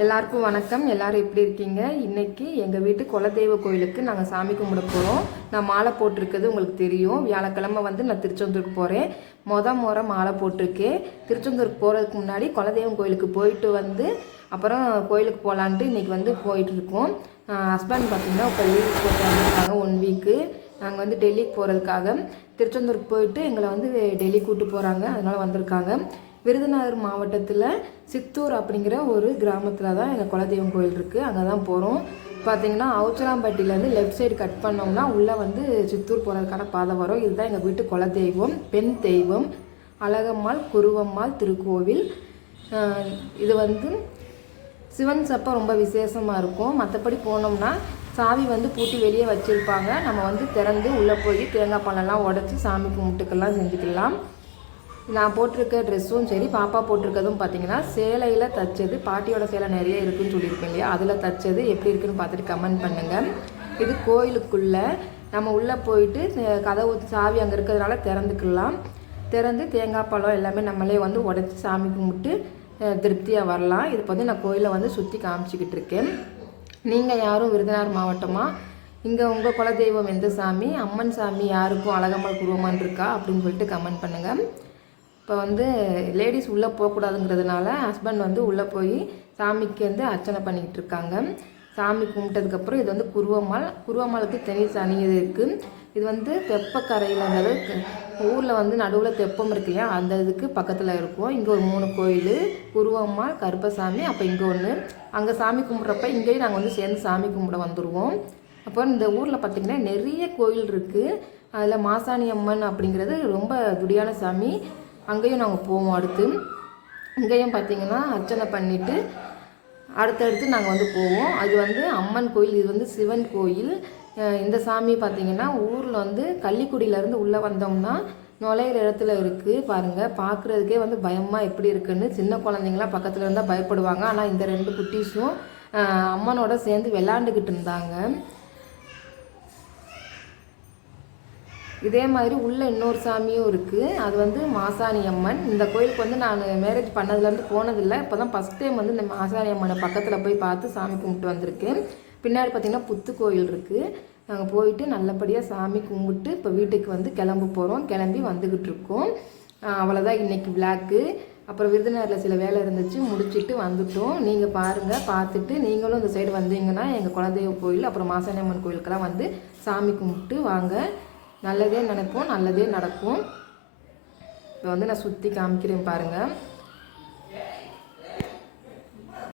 எல்லாருக்கும் வணக்கம். எல்லாரும் எப்படி இருக்கீங்க? இன்னைக்கு எங்கள் வீட்டு குலதெய்வ கோயிலுக்கு நாங்கள் சாமி கும்பிட போகிறோம். நான் மாலை போட்டிருக்கிறது உங்களுக்கு தெரியும். வியாழக்கிழமை வந்து நான் திருச்செந்தூருக்கு போகிறேன். முறை மாலை போட்டிருக்கேன். திருச்செந்தூருக்கு போகிறதுக்கு முன்னாடி குலதெய்வம் கோயிலுக்கு போயிட்டு வந்து அப்புறம் கோயிலுக்கு போகலான்ட்டு இன்றைக்கி வந்து போயிட்டுருக்கோம். ஹஸ்பண்ட் பார்த்திங்கன்னா இப்போ லீவ் போட்டு வந்திருக்காங்க 1 வீக்கு. நாங்கள் வந்து டெல்லிக்கு போகிறதுக்காக திருச்செந்தூருக்கு போயிட்டு எங்களை வந்து டெல்லி கூப்பிட்டு போகிறாங்க. அதனால் வந்திருக்காங்க. விருதுநகர் மாவட்டத்தில் சித்தூர் அப்படிங்கிற ஒரு கிராமத்தில் தான் எங்கள் குலதெய்வம் கோயில் இருக்குது. அங்கே தான் போகிறோம். பார்த்திங்கன்னா அவுச்சலாம்பட்டியிலேருந்து லெஃப்ட் சைடு கட் பண்ணோம்னா உள்ளே வந்து சித்தூர் போகிறதுக்கான பாதை வரும். இதுதான் எங்கள் வீட்டு குலதெய்வம், பெண் தெய்வம் அழகம்மாள் குருவம்மாள் திருக்கோவில். இது வந்து சிவன் சப்பம் ரொம்ப விசேஷமாக இருக்கும். மற்றபடி போனோம்னா சாவி வந்து பூட்டி வெளியே வச்சுருப்பாங்க. நம்ம வந்து திறந்து உள்ளே போய் தேங்காய் பழம்லாம் உடச்சி சாமி கும்பிட்டுக்கெல்லாம் செஞ்சுக்கலாம். நான் போட்டிருக்க ட்ரெஸ்ஸும் சரி, பாப்பா போட்டிருக்கிறதும் பார்த்திங்கன்னா சேலையில் தைச்சது. பாட்டியோட சேலை நிறைய இருக்குதுன்னு சொல்லியிருக்கேன் இல்லையா, அதில் தைச்சது எப்படி இருக்குதுன்னு பார்த்துட்டு கமெண்ட் பண்ணுங்கள். இது கோயிலுக்குள்ளே நம்ம உள்ளே போயிட்டு கதவு சாவி அங்கே இருக்கிறதுனால திறந்துக்கலாம். திறந்து தேங்காய் பழம் எல்லாமே நம்மளே வந்து உடச்சி சாமி கும்பிட்டு திருப்தியாக வரலாம். இது வந்து நான் கோயிலை வந்து சுற்றி காமிச்சிக்கிட்டு இருக்கேன். நீங்கள் யாரும் விருதுநகர் மாவட்டமாக இங்கே உங்கள் குலதெய்வம் எந்த சாமி, அம்மன் சாமி யாருக்கும் அழகம்மாள் குருவம்மான் இருக்கா அப்படின்னு சொல்லிட்டு கமெண்ட் பண்ணுங்கள். இப்போ வந்து லேடிஸ் உள்ளே போகக்கூடாதுங்கிறதுனால ஹஸ்பண்ட் வந்து உள்ளே போய் சாமிக்கு வந்து அர்ச்சனை பண்ணிக்கிட்டு இருக்காங்க. சாமி கும்பிட்டதுக்கப்புறம் இது வந்து குருவம்மாளுக்கு தனி சனி இருக்குது. இது வந்து தெப்பக்கரையில், அதாவது ஊரில் வந்து நடுவில் தெப்பம் இருக்கு இல்லையா, அந்த இதுக்கு பக்கத்தில் இருக்கும். இங்கே ஒரு 3 கோயில், குருவம்மாள், கருப்பசாமி, அப்போ இங்கே ஒன்று. அங்கே சாமி கும்பிட்றப்ப இங்கேயும் நாங்கள் வந்து சேர்ந்து சாமி கும்பிட வந்துடுவோம். அப்புறம் இந்த ஊரில் பார்த்திங்கன்னா நிறைய கோயில் இருக்குது. அதில் மாசாணி அம்மன் அப்படிங்கிறது ரொம்ப துடியான சாமி. அங்கேயும் நாங்கள் போவோம். அடுத்து இங்கேயும் பார்த்திங்கன்னா அர்ச்சனை பண்ணிவிட்டு அடுத்தடுத்து நாங்கள் வந்து போவோம். அது வந்து அம்மன் கோயில், இது வந்து சிவன் கோயில். இந்த சாமி பார்த்திங்கன்னா ஊரில் வந்து கள்ளிக்குடியிலேருந்து உள்ளே வந்தோம்னா நுழையிற இடத்துல இருக்குது. பாருங்கள், பார்க்குறதுக்கே வந்து பயமாக எப்படி இருக்குன்னு சின்ன குழந்தைங்களாம் பக்கத்தில் இருந்தால் பயப்படுவாங்க. ஆனால் இந்த 2 குட்டீஸும் அம்மனோட சேர்ந்து விளாண்டுக்கிட்டு இருந்தாங்க. இதே மாதிரி உள்ள இன்னொரு சாமியும் இருக்குது. அது வந்து மாசாணி அம்மன். இந்த கோயிலுக்கு வந்து நான் மேரேஜ் பண்ணதுலேருந்து போனதில்லை. இப்போ தான் ஃபஸ்ட் டைம் வந்து இந்த மாசாணி அம்மனை பக்கத்தில் போய் பார்த்து சாமி கும்பிட்டு வந்திருக்கேன். பின்னாடி பார்த்திங்கன்னா புத்து கோயில் இருக்குது. நாங்கள் போயிட்டு நல்லபடியாக சாமி கும்பிட்டு இப்போ வீட்டுக்கு வந்து கிளம்பி போகிறோம். கிளம்பி வந்துக்கிட்டு இருக்கோம். அவ்வளோதான் இன்றைக்கி விளாக்கு. அப்புறம் விருதுநகரில் சில வேலை இருந்துச்சு, முடிச்சுட்டு வந்துட்டோம். நீங்கள் பாருங்கள், பார்த்துட்டு நீங்களும் இந்த சைடு வந்தீங்கன்னா எங்கள் குலதெய்வ கோயில் அப்புறம் மாசாணி அம்மன் கோயிலுக்கெல்லாம் வந்து சாமி கும்பிட்டு வாங்க. நல்லதே நினைப்போம், நல்லதே நடக்கும். இப்போ வந்து நான் சுற்றி காமிக்கிறேன் பாருங்கள்.